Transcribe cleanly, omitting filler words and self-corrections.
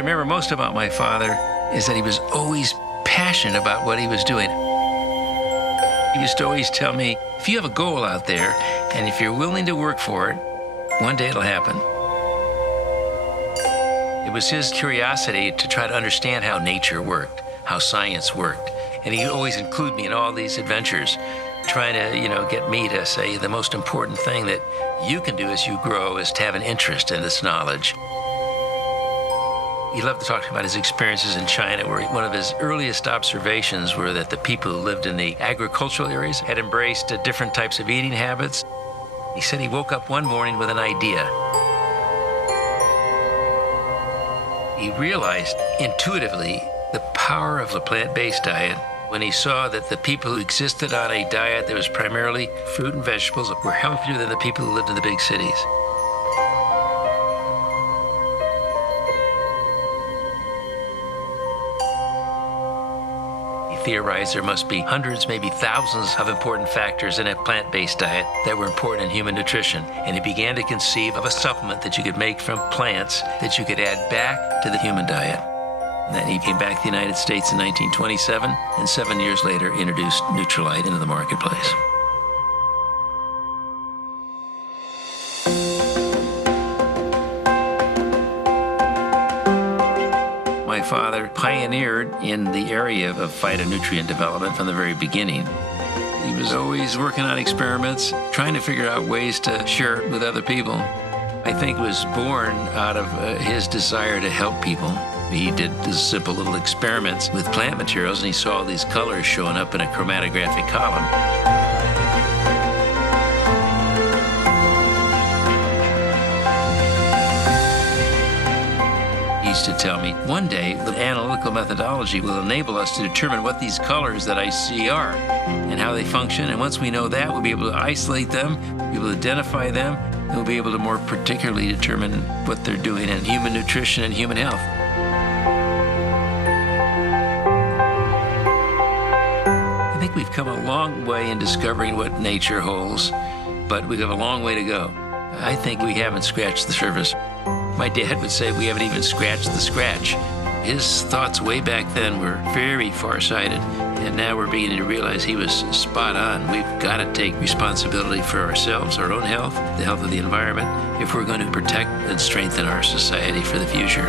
remember most about my father is that he was always passionate about what he was doing. He used to always tell me, if you have a goal out there, and if you're willing to work for it, one day it'll happen. It was his curiosity to try to understand how nature worked, how science worked. And he always included me in all these adventures, trying to, get me to say the most important thing that you can do as you grow is to have an interest in this knowledge. He loved to talk about his experiences in China, where one of his earliest observations were that the people who lived in the agricultural areas had embraced different types of eating habits. He said he woke up one morning with an idea. He realized intuitively the power of the plant-based diet when he saw that the people who existed on a diet that was primarily fruit and vegetables were healthier than the people who lived in the big cities. Theorized there must be hundreds, maybe thousands of important factors in a plant-based diet that were important in human nutrition. And he began to conceive of a supplement that you could make from plants that you could add back to the human diet. And then he came back to the United States in 1927, and 7 years later introduced Nutrilite into the marketplace. My father pioneered in the area of phytonutrient development from the very beginning. He was always working on experiments, trying to figure out ways to share it with other people. I think it was born out of his desire to help people. He did these simple little experiments with plant materials, and he saw these colors showing up in a chromatographic column. Used to tell me, one day the analytical methodology will enable us to determine what these colors that I see are and how they function. And once we know that, we'll be able to isolate them, be able to identify them, and we'll be able to more particularly determine what they're doing in human nutrition and human health. I think we've come a long way in discovering what nature holds, but we have a long way to go. I think we haven't scratched the surface. My dad would say we haven't even scratched the scratch. His thoughts way back then were very far-sighted, and now we're beginning to realize he was spot on. We've got to take responsibility for ourselves, our own health, the health of the environment, if we're going to protect and strengthen our society for the future.